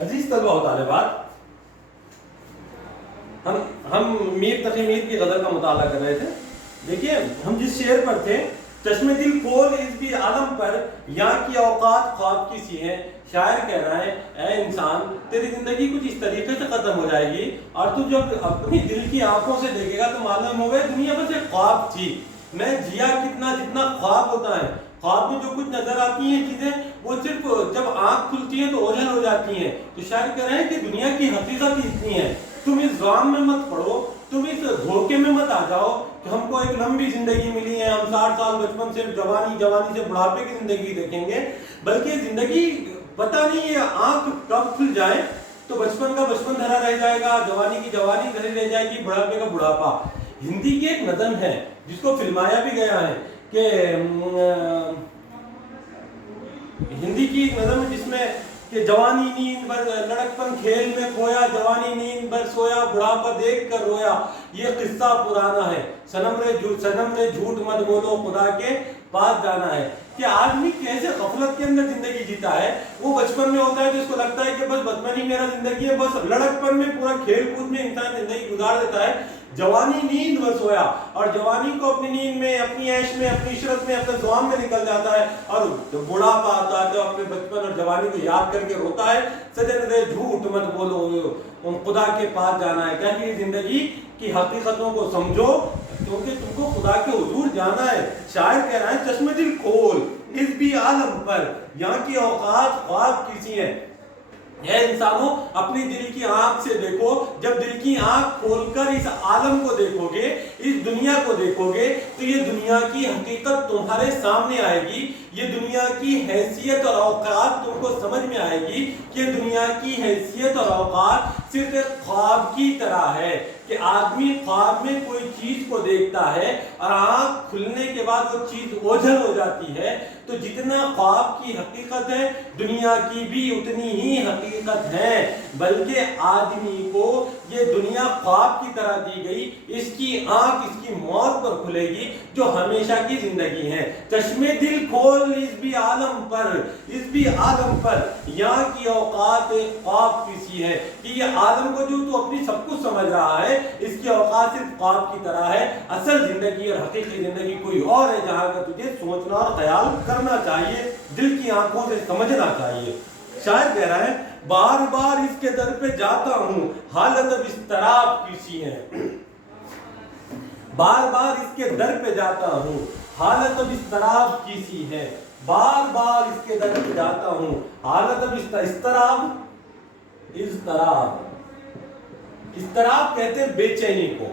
عزیز طلبہ و طالبات، ہم میر تقی میر کی غزل کا مطالعہ کر رہے تھے. دیکھیے ہم جس شعر پر تھے، چشم دل کھول اس بھی عالم پر، یہاں کی اوقات خواب کی سی ہیں. شاعر کہہ رہا ہے اے انسان، تیری زندگی کچھ اس طریقے سے ختم ہو جائے گی اور تو جب اپنی دل کی آنکھوں سے دیکھے گا تو معلوم ہوگا دنیا بس ایک خواب تھی. میں جیا کتنا جتنا خواب ہوتا ہے، خواب میں جو کچھ نظر آتی ہیں چیزیں وہ صرف جب آنکھ کھلتی ہیں تو اوجھل ہو جاتی ہیں. تو شاعر کہہ رہے ہیں کہ دنیا کی حقیقت اتنی ہے، تم اس ظلم میں مت پڑو، تم اس دھوکے میں مت آ جاؤ کہ ہم کو ایک لمبی زندگی ملی ہے، ہم 60 سال بچپن سے جوانی سے بڑھاپے کی زندگی دیکھیں گے. بلکہ زندگی پتہ نہیں ہے آنکھ کب کھل جائے تو بچپن کا بچپن دھرا رہ جائے گا، جوانی کی جوانی دھری رہ جائے گی، بڑھاپے کا بڑھاپا. ہندی کی ایک نظم ہے جس کو فلمایا بھی گیا ہے کہ ہندی کی ایک نظم ہے جس میں کہ جوانی نیند بھر لڑکپن کھیل میں کھویا، جوانی نیند بھر سویا، بڑھاپا دیکھ کر رویا. یہ قصہ پرانا ہے، صنم نے جھوٹ مت بولو، خدا کے پاس جانا ہے. کہ آدمی کیسے غفلت کے اندر زندگی جیتا ہے. وہ بچپن میں ہوتا ہے تو اس کو لگتا ہے کہ بس بچپن ہی میرا زندگی ہے، بس لڑکپن میں پورا کھیل کود میں انسان زندگی گزار دیتا ہے. جوانی نیند بھر سویا، اور جوانی کو اپنی نیند میں، اپنی عیش میں، اپنی عشرت میں، اپنے زوام میں نکل جاتا ہے. اور جب بڑھاپا آتا ہے تو اپنے بچپن اور جوانی کو یاد کر کے روتا ہے. سجن رے جھوٹ مت بولو، خدا کے پاس جانا ہے. کہ زندگی کی حقیقتوں کو سمجھو کیونکہ تم کو خدا کے حضور جانا ہے. شاعر کہہ رہا ہے چشم دل کھول اس بھی عالم پر، یہاں کی اوقات خواب کی سی ہیں. اے انسانوں، اپنی دل کی آنکھ سے دیکھو. جب دل کی آنکھ کھول کر اس عالم کو دیکھو گے، اس دنیا کو دیکھو گے تو یہ دنیا کی حقیقت تمہارے سامنے آئے گی. یہ دنیا کی حیثیت اور اوقات تم کو سمجھ میں آئے گی کہ دنیا کی حیثیت اور اوقات صرف ایک خواب کی طرح ہے. کہ آدمی خواب میں کوئی چیز کو دیکھتا ہے اور آنکھ کھلنے کے بعد وہ چیز اوجھل ہو جاتی ہے. تو جتنا خواب کی حقیقت ہے دنیا کی بھی اتنی ہی حقیقت ہے. بلکہ آدمی کو یہ دنیا خواب کی طرح دی گئی، اس کی آنکھ اس کی موت پر کھلے گی جو ہمیشہ کی زندگی ہے. چشم دل کھول اس بھی عالم پر، اس بھی عالم پر، یہاں کی اوقات ایک خواب کی سی ہے. کہ یہ عالم کو جو تو اپنی سب کچھ سمجھ رہا ہے، اس کی اوقات صرف خواب کی طرح ہے. اصل زندگی اور حقیقی زندگی کوئی اور ہے جہاں کا تجھے سوچنا اور خیال کرنا چاہیے، دل کی آنکھوں سے سمجھنا چاہیے. شاعر کہہ رہا ہے بار بار اس کے در پہ جاتا ہوں، حالت اب اضطراب کی سی ہے. بار بار اس کے در پہ جاتا ہوں، حالت اب اضطراب کی سی ہے. بار بار اس کے در پہ جاتا ہوں، حالت اب اضطراب اضطراب کہتے ہیں بے چینی کو.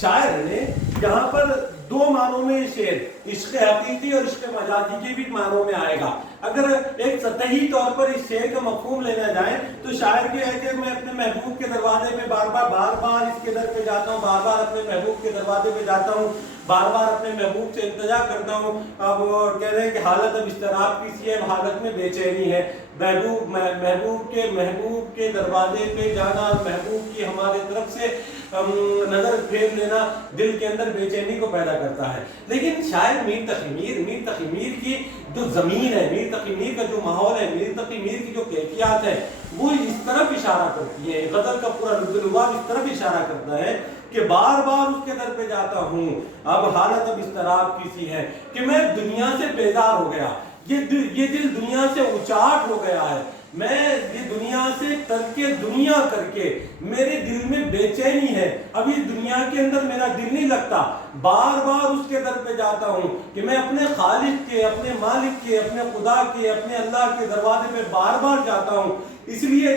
شاعر نے یہاں پر دو معنوں میں شعر، عشق حقیقی اور عشق مجازی کے بھی معنوں میں آئے گا. اگر ایک سطحی طور پر اس شعر کا مفہوم لینا جائے تو شاعر کے ہے کہ میں اپنے محبوب کے دروازے پہ بار بار اس کے در پہ جاتا ہوں، بار بار اپنے محبوب کے دروازے پہ جاتا ہوں، بار بار اپنے محبوب سے التجا کرتا ہوں. اب وہ کہہ رہے ہیں کہ حالت اب اضطراب کی سی ہے، حالت میں بے چینی ہے. محبوب کے دروازے پہ جانا، محبوب کی ہمارے طرف سے نظر پھیر لینا دل کے اندر بے چینی کو پیدا کرتا ہے. لیکن شاعر میر تقی میر کی جو زمین ہے، میر تقی میر کا جو ماحول ہے، میر تقی میر کی جو کیفیات ہے وہ اس طرف اشارہ کرتی ہے. غزل کا پورا لباب اس طرف اشارہ کرتا ہے کہ بار بار اس کے در پہ جاتا ہوں، اب حالت اب اضطراب کی سی ہے. کہ میں دنیا سے بیزار ہو گیا، یہ دل دنیا سے اچاٹ ہو گیا ہے. میں یہ دنیا سے ترک دنیا کر کے میرے دل میں بے چینی ہے، اب اس دنیا کے اندر میرا دل نہیں لگتا. بار بار اس کے در پہ جاتا ہوں کہ میں اپنے خالق کے، اپنے مالک کے، اپنے خدا کے، اپنے اللہ کے دروازے پہ بار بار جاتا ہوں. اس لیے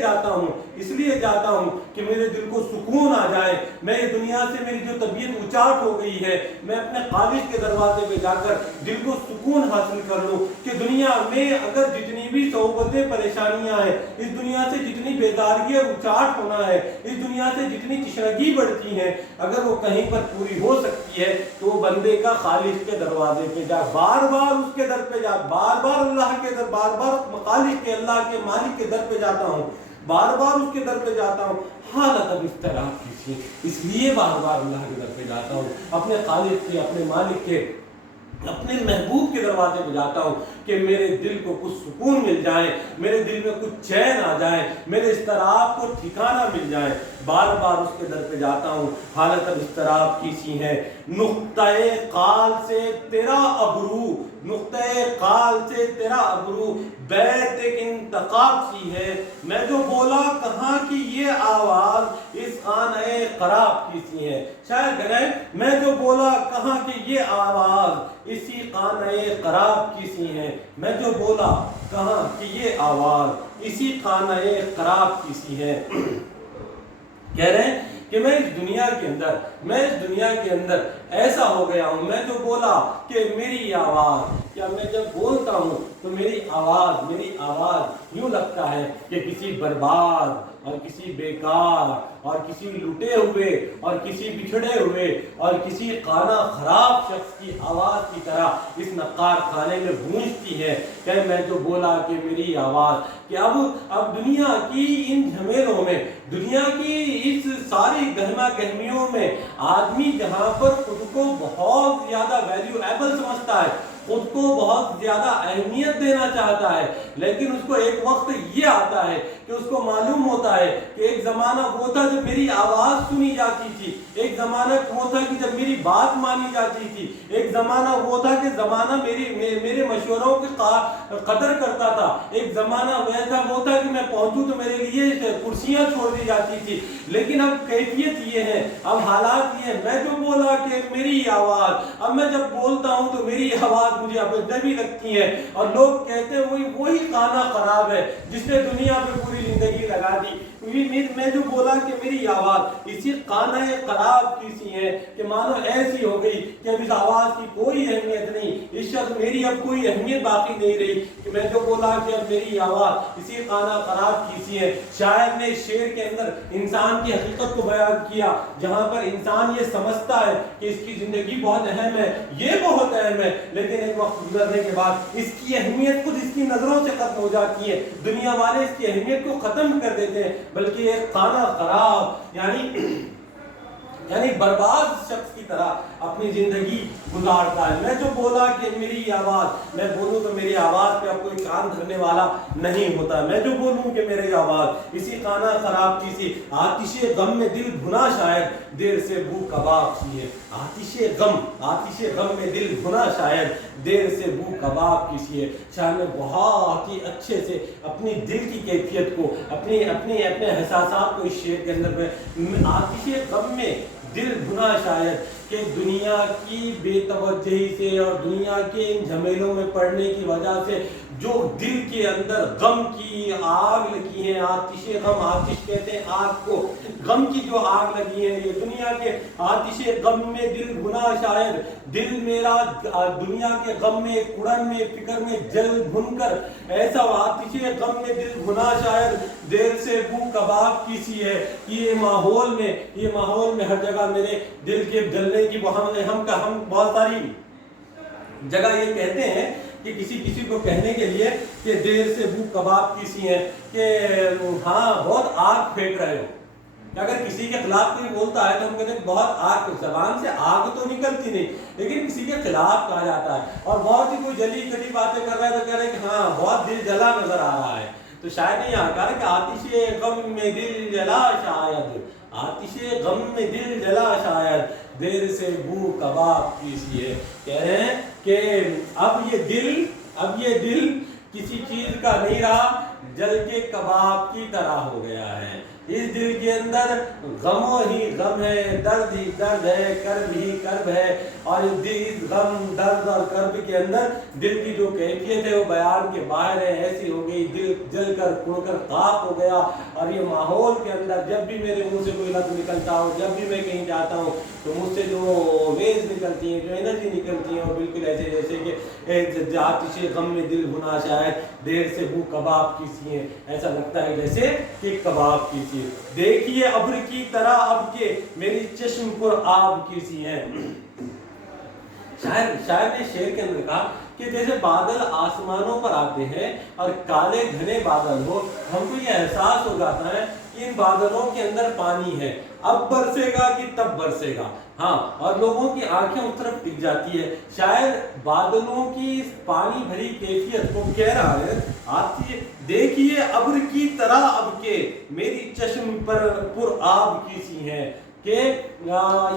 جاتا ہوں کہ میرے دل کو سکون آ جائے. میں یہ دنیا سے میری جو طبیعت اچاٹ ہو گئی ہے، میں اپنے خالق کے دروازے پہ جا کر دل کو سکون حاصل کر لوں. کہ دنیا میں اگر جتنی بھی صعوبتیں پریشانیاں ہیں، اس دنیا سے جتنی بیداری اور اچاٹ ہونا ہے، اس دنیا سے جتنی تشنگی بڑھتی ہیں، اگر وہ کہیں پر پوری ہو سکتی ہے تو وہ بندے کا خالق کے دروازے پہ جا، بار بار اس کے در پہ جا، بار بار اللہ کے در، بار بار خالق کے، اللہ کے مالک کے در پہ جاتا ہوں، بار بار اس کے در پہ جاتا ہوں. حالت اب اضطراب کی سی، اس لیے بار بار اللہ کے در پہ جاتا ہوں، اپنے خالق کے، اپنے مالک کے اپنے محبوب کے دروازے پہ جاتا ہوں کہ میرے دل کو کچھ سکون مل جائے، میرے دل میں کچھ چین آ جائے، میرے اضطراب کو ٹھکانہ مل جائے، بار بار اس کے در پہ جاتا ہوں۔ حالت اب اضطراب کی سی ہے، نقطۂ قال سے تیرا ابرو، نقطۂ قال سے تیرا ابرو، بیت ایک انتقاب سی ہے، میں جو بولا کہاں کی یہ آواز اس خانہ خراب کی سی ہے۔ شاید کہہ رہے ہیں میں جو بولا کہاں کی یہ آواز اسی خانہ خراب کی سی ہے، میں جو بولا کہاں کی یہ آواز اسی خانہ خراب کی سی ہے۔ کہہ رہے ہیں کہ میں اس دنیا کے اندر ایسا ہو گیا ہوں، میں جو بولا کہ میری آواز، کیا میں جب بولتا ہوں تو میری آواز یوں لگتا ہے کہ کسی برباد اور کسی بیکار اور کسی لٹے ہوئے اور کسی بچھڑے ہوئے اور کسی خانہ خراب شخص کی آواز کی طرح اس نقار خانے میں گونجتی ہے کہ میں جو بولا کہ میری آواز، کہ اب دنیا کی ان جھمیلوں میں، دنیا کی اس ساری گہما گہمیوں میں آدمی جہاں پر خود کو بہت زیادہ ویلیویبل سمجھتا ہے، خود کو بہت زیادہ اہمیت دینا چاہتا ہے، لیکن اس کو ایک وقت یہ آتا ہے کہ اس کو معلوم ہوتا ہے کہ ایک زمانہ وہ تھا جب میری آواز سنی جاتی تھی، ایک زمانہ وہ تھا کہ جب میری بات مانی جاتی تھی، ایک زمانہ وہ تھا کہ زمانہ میرے مشوروں کی قدر کرتا تھا، ایک زمانہ وہ تھا کہ میں پہنچوں تو میرے لیے کرسیاں چھوڑ دی جاتی تھی، لیکن اب کیفیت یہ ہے، اب حالات یہ ہے، میں جو بولا کہ میری آواز، اب میں جب بولتا ہوں تو میری آواز مجھے اب اجنبی لگتی ہے، اور لوگ کہتے ہیں وہی خانہ خراب ہے جس نے دنیا پہ پوری زندگی لگا دی۔ میں جو بولا کہ میری آواز اسی خانہ خراب کی سی ہے کہ مانو ایسی ہو گئی کہ اب اس آواز کی کوئی اہمیت نہیں، اس شخص میری اب کوئی اہمیت باقی نہیں رہی، کہ میں جو بولا کہ اب میری آواز اسی خانہ خراب کی سی ہے۔ شاعر نے شعر کے اندر انسان کی حقیقت کو بیان کیا، جہاں پر انسان یہ سمجھتا ہے کہ اس کی زندگی بہت اہم ہے، یہ بہت اہم ہے، لیکن ایک وقت گزرنے کے بعد اس کی اہمیت خود اس کی نظروں سے ختم ہو جاتی ہے، دنیا والے اس کی اہمیت کو ختم کر دیتے ہیں، بلکہ ایک خانہ خراب یعنی برباد شخص کی طرح اپنی زندگی گزارتا ہے۔ میں جو بولا کہ میری آواز، میں بولوں تو میری آواز پہ اب کوئی کان دھرنے والا نہیں ہوتا، میں جو بولوں کہ میری آواز اسی خانہ خراب کی سی، آتش غم میں دل بھنا شاید دیر سے بو کباب سی ہے، آتش غم میں دل بھنا شاید دیر سے بو کباب کی سی ہے۔ شاعر نے بہت ہی اچھے سے اپنی دل کی کیفیت کو، اپنے احساسات کو اس شعر کے اندر میں، آتش غم میں دل بھنا شاید، کہ دنیا کی بے توجہی سے اور دنیا کے ان جھمیلوں میں پڑنے کی وجہ سے جو دل کے اندر غم کی آگ لگی ہے، آتش غم، آتش کہتے ہیں آگ کو، غم کی جو آگ لگی ہے، یہ دنیا کے آتش غم میں دل بھنا شاید، دل میرا دنیا کے غم میں، کڑن میں، فکر میں جل بھن کر ایسا آتش غم میں دل بھنا شاید دیر سے بو کباب کی سی ہے۔ یہ ماحول میں ہر جگہ میرے دل کے جلنے کی ہم بہت ساری جگہ یہ کہتے ہیں کہ کسی کو کہنے کے لیے کہ دیر سے بو کباب کی سی ہے، کہ ہاں بہت آگ پھینک رہے ہو، کہ اگر کسی کے خلاف کوئی بولتا ہے تو ہم کہتے ہیں بہت آگ، زبان سے آگ تو نکلتی نہیں لیکن کسی کے خلاف کہا جاتا ہے، اور بہت ہی کوئی جلی کٹی باتیں کر رہا ہے تو کہہ رہے ہیں کہ ہاں بہت دل جلا نظر آ رہا ہے۔ تو شاید نے یہاں کہا کہ آتش غم میں دل جلا شاید، آتش غم میں دل جلا شاید دیر سے بو کباب کی سی ہے۔ کہہ رہے ہیں کہ اب یہ دل کسی چیز کا نہیں رہا، جل کے کباب کی طرح ہو گیا ہے۔ اس دل کے اندر غم ہی غم ہے، درد ہی درد ہے، کرب ہی کرب ہے، اور اس غم، درد اور کرب کے اندر دل کی جو کیفیت ہے وہ بیان کے باہر ہے، ایسی ہو گئی، دل جل کر کڑ کر خاک ہو گیا۔ اور یہ ماحول کے اندر جب بھی میرے منہ سے کوئی لفظ نکلتا ہو، جب بھی میں کہیں جاتا ہوں تو مجھ سے جو ویز نکلتی ہیں، جو انرجی نکلتی ہیں، وہ بالکل ایسے جیسے کہ آتش غم میں دل بھنا شاید دیر سے بو کباب کی سی ہے، ایسا لگتا ہے جیسے کہ کباب کی سی۔ دیکھیے ابر کی طرح اب کے میری چشم پر آب کی سی ہے۔ شاعر نے شعر کے اندر کہا کہ جیسے بادل آسمانوں پر آتے ہیں اور کالے گھنے بادل ہو، ہم کو یہ احساس ہو جاتا ہے کہ کہ ان بادلوں کے اندر پانی ہے، اب برسے گا کہ تب برسے گا. ہاں، اور لوگوں کی آنکھیں اس طرف ٹک جاتی ہے. شاید بادلوں کی اس پانی بھری کیفیت کو کہہ رہا ہے، آتی ہے دیکھیے ابر کی طرح اب کے میری چشم پر آب کی سی ہیں. کہ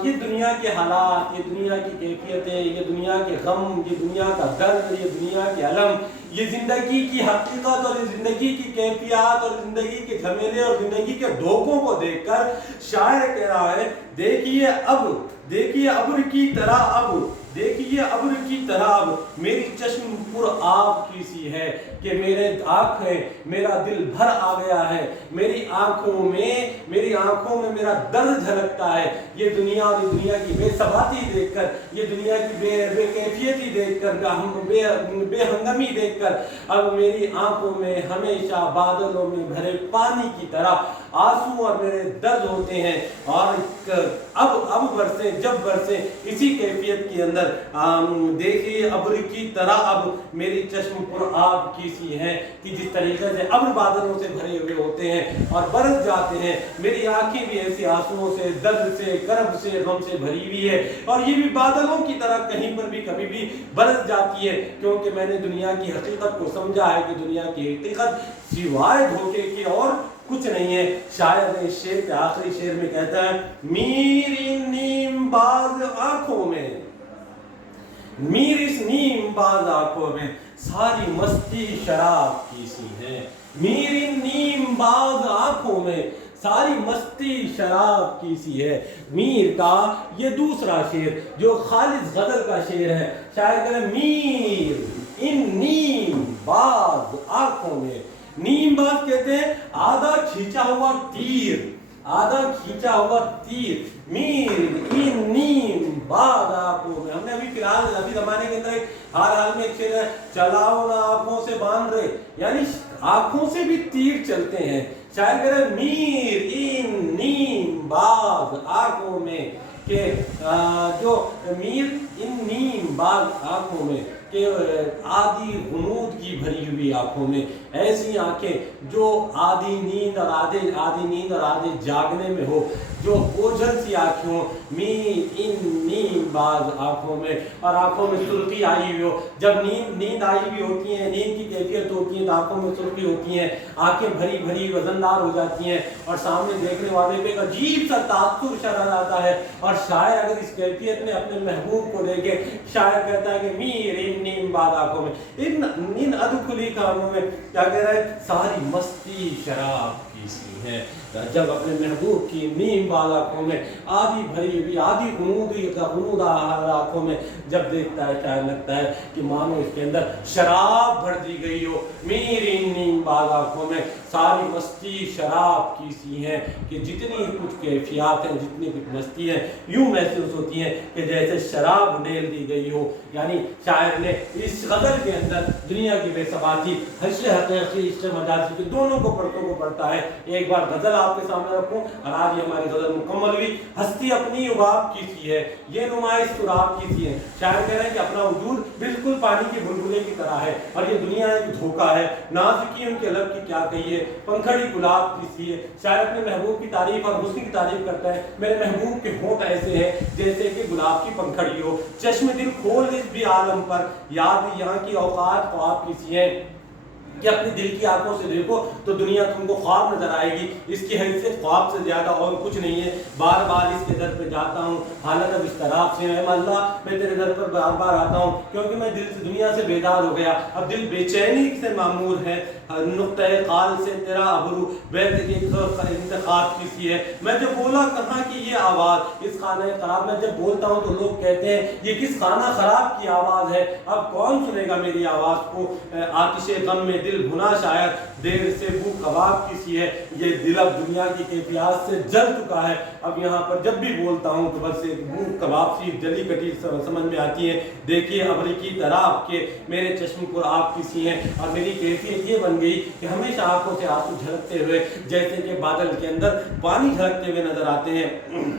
یہ دنیا کے حالات، یہ دنیا کی کیفیتیں، یہ دنیا کے غم، یہ دنیا کا درد، یہ دنیا کے الم، یہ زندگی کی حقیقت اور زندگی کی کیفیات اور زندگی کے جھمیلے اور زندگی کے دھوکوں کو دیکھ کر شاعر کہہ رہا ہے دیکھیے ابر کی طرح اب، دیکھیے ابر کی طرح اب میری چشم پر آب کی سی ہے. کہ میرے آنکھیں، میرا دل بھر آ گیا ہے، میری آنکھوں میں میرا درد جھلکتا ہے. یہ دنیا اور یہ دنیا کی بے ثباتی دیکھ کر، یہ دنیا کی بے کیفیتی دیکھ کر، بے ہنگمی دیکھ کر اب میری آنکھوں میں ہمیشہ بادلوں میں بھرے پانی کی طرح آنسو اور میرے درد ہوتے ہیں. اور اب برسے، جب برسے اسی کیفیت کے اندر دیکھیے ابر کی طرح اب میری چشم پر آب کی سی ہے. کہ جس طریقے سے ابر بادلوں سے بھرے ہوئے ہوتے ہیں اور برس جاتے ہیں، میری آنکھیں بھی ایسے آنسوؤں سے، درد سے، کرب سے، غم سے بھری ہوئی ہے. اور یہ بھی بادلوں کی طرح کہیں پر بھی کبھی بھی برس جاتی ہے، کیونکہ میں نے دنیا کی حقیقت کو سمجھا ہے کہ دنیا کی حقیقت سوائے دھوکے کی اور کچھ نہیں ہے. شاعر نے اس شعر کے آخری شعر میں کہتا ہے میری نیم باز آنکھوں میں، میری اس نیم باز آنکھوں میں ساری مستی شراب کی سی ہے. میری نیم باز آنکھوں میں ساری مستی شراب کی سی ہے. میر کا یہ دوسرا شعر جو خالص غزل کا شعر ہے، شاعر کہتے ہیں میر ان نیم باز آنکھوں میں. نیم باز کہتے ہیں آدھا کھینچا ہوا تیر، آدھا کھینچا ہوا تیر. میر ان نیم باز آنکھوں میں. ہم نے ابھی زمانے کے اندر ہر حال میں ایک شعر ہے چلاؤ نہ آنکھوں سے باندھ رہے، یعنی آنکھوں سے بھی تیر چلتے ہیں. شاعر کہہ رہے میر ان نیم باز آنکھوں میں، کہ جو میر ان نیم باز آنکھوں میں، کہ آدھی غنود کی بھری ہوئی آنکھوں میں، ایسی آنکھیں جو آدھی نیند اور آدھے جاگنے میں ہو، جو اوجھل سی آنکھیں ہوں. میر ان نیم باز آنکھوں میں، اور آنکھوں میں سرخی آئی ہوئی ہو. جب نیند آئی ہوئی ہوتی ہے، نیند کی کیفیت ہوتی ہے تو آنکھوں میں سرخی ہوتی ہیں، آنکھیں بھری بھری وزندار ہو جاتی ہیں، اور سامنے دیکھنے والے پہ ایک عجیب سا تاثر شرح آتا ہے. اور شاعر اگر اس کیفیت میں اپنے محبوب کو دیکھے، شاعر کہتا ہے کہ میر ان نیم باز آنکھوں میں، ان ادخلی کانوں میں کیا کہہ رہا ہے ساری مستی شراب کی سی ہے. جب اپنے محبوب کی نیم باز آنکھوں میں آدھی بھری ہوئی، آدھی غنود آنکھوں میں جب دیکھتا ہے، شاید لگتا ہے کہ مانو اس کے اندر شراب بھر دی گئی ہو. میری نیم باز آنکھوں میں ساری مستی شراب کی سی ہیں. کہ جتنی کچھ کیفیات ہیں، جتنی کچھ مستی ہیں، یوں محسوس ہوتی ہیں کہ جیسے شراب ڈیل دی گئی ہو. یعنی شاعر نے اس غزل کے اندر دنیا کی بے ثباتی، حشر حقیقی، عشق مجازی کے دونوں کو پرتوں کو پڑھتا ہے. ایک بار غزل آپ کے سامنے رکھوں، اور آج یہ ہماری غزل مکمل ہوئی. ہستی اپنی عباب کی سی ہے، یہ نمائش سراب کی سی ہے. شاعر کہہ رہے ہیں کہ اپنا وجود بالکل پانی کے بلبلے کی طرح ہے، اور یہ دنیا ایک دھوکہ ہے. نازکی ان کے لب کی کیا کہیے، پنکھڑی گلاب کی سی ہے. شاعر اپنے محبوب کی تعریف اور حسن کی تعریف کرتا ہے. میرے محبوب کے ہونٹ ایسے ہیں جیسے کہ گلاب کی پنکھڑی ہو. چشم دل کھول اس بھی عالم پر، یاد یہاں کی اوقات خواب کی سی ہے. کہ اپنی دل کی آنکھوں سے دیکھو تو دنیا تم کو خواب نظر آئے گی. اس کی حیثیت خواب سے زیادہ اور کچھ نہیں ہے. بار بار اس کے در پہ جاتا ہوں، حالت اب اضطراب سے ہے. اللہ میں تیرے در پر بار بار آتا ہوں کیونکہ میں دل سے دنیا سے بیدار ہو گیا. اب دل بے چینی سے معمور ہے. نقطۂ قال سے تیرا ابرو بیت کی انتخاب کی سی ہے. میں جب بولا کہاں کی یہ آواز، اس خانہ خراب میں جب بولتا ہوں تو لوگ کہتے ہیں یہ کس خانہ خراب کی آواز ہے. اب کون سنے گا میری آواز کو. آتش غم میں دل بھنا شاید، دیر سے بو کباب کی سی ہے. یہ دل اب دنیا کی کیفیات سے جل چکا ہے. اب یہاں پر جب بھی بولتا ہوں تو بس ایک بو کباب سی جلی کٹی سمجھ میں آتی ہے. دیکھیے ابر کی طرح آپ کے میرے چشم پر آپ کی سی ہیں، اور میری کیفیت یہ بن گئی کہ ہمیشہ آنکھوں سے آنسو جھلکتے ہوئے جیسے کہ بادل کے اندر پانی جھلکتے ہوئے نظر آتے ہیں.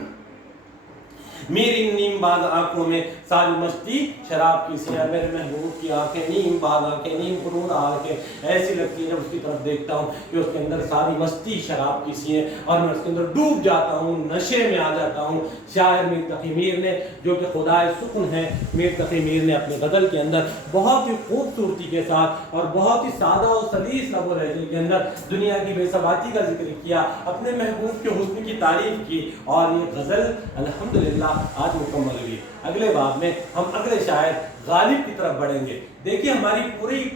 میری نیم باز آنکھوں میں ساری مستی شراب کی سی ہے، میرے محبوب کی آنکھیں نیم باغ آنکھیں، نیم قرون آنکھیں ایسی لگتی ہیں جب اس کی طرف دیکھتا ہوں کہ اس کے اندر ساری مستی شراب کی سی ہے اور میں اس کے اندر ڈوب جاتا ہوں، نشے میں آ جاتا ہوں۔ شاعر میر تقی میر نے جو کہ خدائے سکون ہے، میر تقی میر نے اپنے غزل کے اندر بہت ہی خوبصورتی کے ساتھ اور بہت ہی سادہ و سلیس لب و لہجے کے اندر دنیا کی بے ثباتی کا ذکر کیا، اپنے محبوب کے حسن کی تعریف کی، اور یہ غزل الحمدللہ آج مکمل ہوئی۔ اگلے باب میں ہم اگلے شاعر غالب کی طرف بڑھیں گے۔ دیکھیے ہماری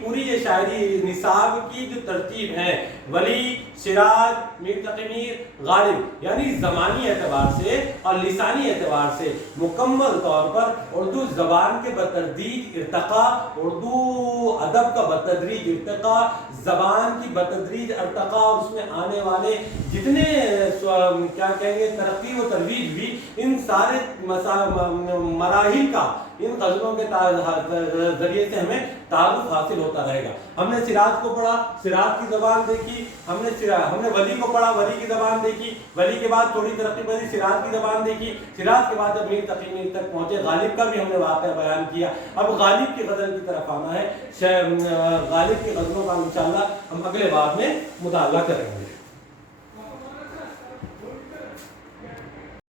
پوری یہ شاعری نصاب کی جو ترتیب ہے، ولی، سراج، میر تقی میر، غالب، یعنی زمانی اعتبار سے اور لسانی اعتبار سے مکمل طور پر اردو زبان کے بتدریج ارتقاء، اردو ادب کا بتدریج ارتقاء، زبان کی بتدریج ارتقاء، اور اس میں آنے والے جتنے کیا کہیں گے ترقی و ترویج بھی، ان سارے مراحل کا ان غزلوں کے ذریعے سے ہمیں تعارف حاصل ہوتا رہے گا۔ ہم نے سراج کو پڑھا، سراج کی زبان دیکھی، ہم نے ولی کو پڑھا، ولی کی زبان دیکھی، ولی کے بعد تھوڑی ترقی پڑھی، سراج کی زبان دیکھی، سراج کے بعد جب میر تقی میر تک پہنچے، غالب کا بھی ہم نے واقعہ بیان کیا۔ اب غالب کی غزل کی طرف آنا ہے، غالب کی غزلوں کا انشاءاللہ ہم اگلے باب میں مطالعہ کریں گے۔